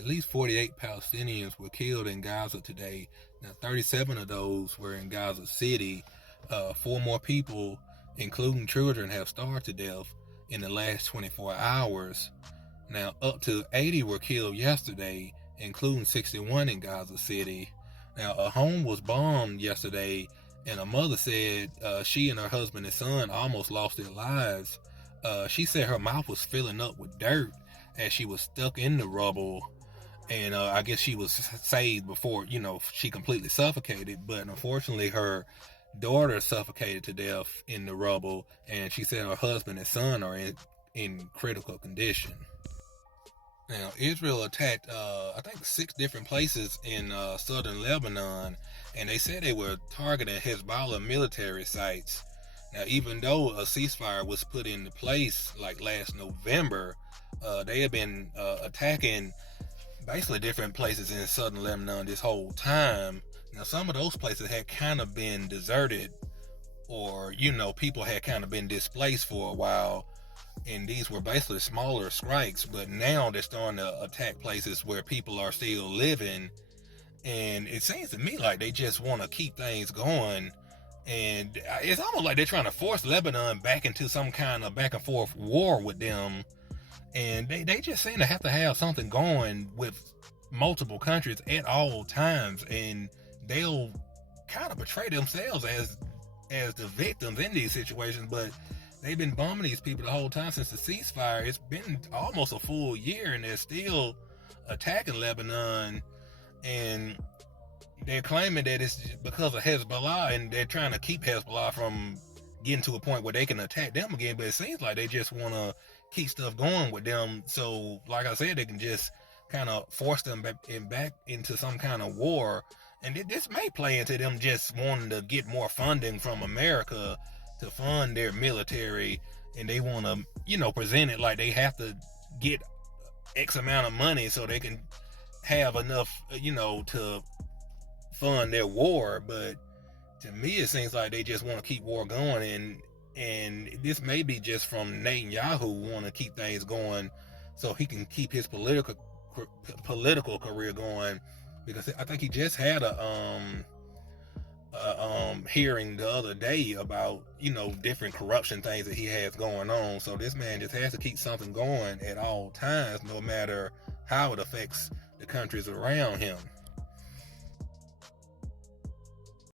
at least 48 Palestinians were killed in Gaza today. Now, 37 of those were in Gaza City. Four more people, including children, have starved to death in the last 24 hours. Now, up to 80 were killed yesterday, including 61 in Gaza City. Now, a home was bombed yesterday, and a mother said she and her husband and son almost lost their lives. She said her mouth was filling up with dirt as she was stuck in the rubble, and I guess she was saved before, she completely suffocated, but unfortunately her daughter suffocated to death in the rubble, and she said her husband and son are in critical condition. Now, Israel attacked, I think, 6 different places in southern Lebanon, and they said they were targeting Hezbollah military sites. Now, even though a ceasefire was put into place like last November, they have been attacking basically different places in southern Lebanon this whole time. Now, some of those places had kind of been deserted, or, people had kind of been displaced for a while, and these were basically smaller strikes, but now they're starting to attack places where people are still living, and it seems to me like they just want to keep things going, and it's almost like they're trying to force Lebanon back into some kind of back and forth war with them, and they just seem to have something going with multiple countries at all times, and they'll kind of portray themselves as the victims in these situations, but they've been bombing these people the whole time since the ceasefire. It's been almost a full year, and they're still attacking Lebanon, and they're claiming that it's because of Hezbollah, and they're trying to keep Hezbollah from getting to a point where they can attack them again, but it seems like they just want to keep stuff going with them, so like I said, they can just kind of force them back into some kind of war, and this may play into them just wanting to get more funding from America to fund their military, and they want to, present it like they have to get X amount of money so they can have enough, to fund their war. But to me, it seems like they just want to keep war going, and this may be just from Netanyahu want to keep things going so he can keep his political career going, because I think he just had a hearing the other day about different corruption things that he has going on. So this man just has to keep something going at all times, no matter how it affects the countries around him.